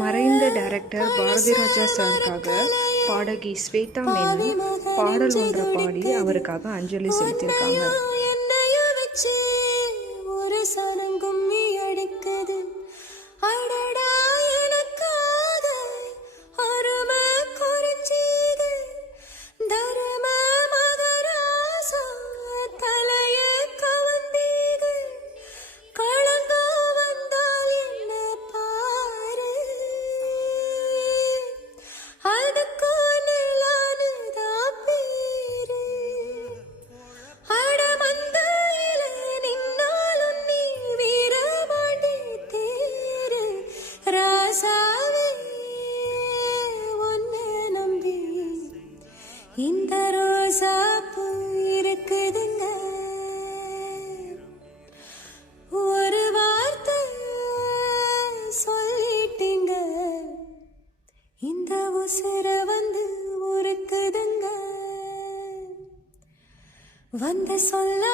மறைந்த டைரக்டர் பாரதிராஜா சாருக்காக பாடகி ஸ்வேதா மேனன் பாடல் ஒன்றை பாடி அவருக்காக அஞ்சலி செலுத்தியிருக்காங்க. இந்த ரோசா பூ இருக்குதுங்க, ஒரு வார்த்தை சொல்லிட்டீங்க, இந்த உசுர வந்து உருக்குதுங்க, வந்து சொல்ல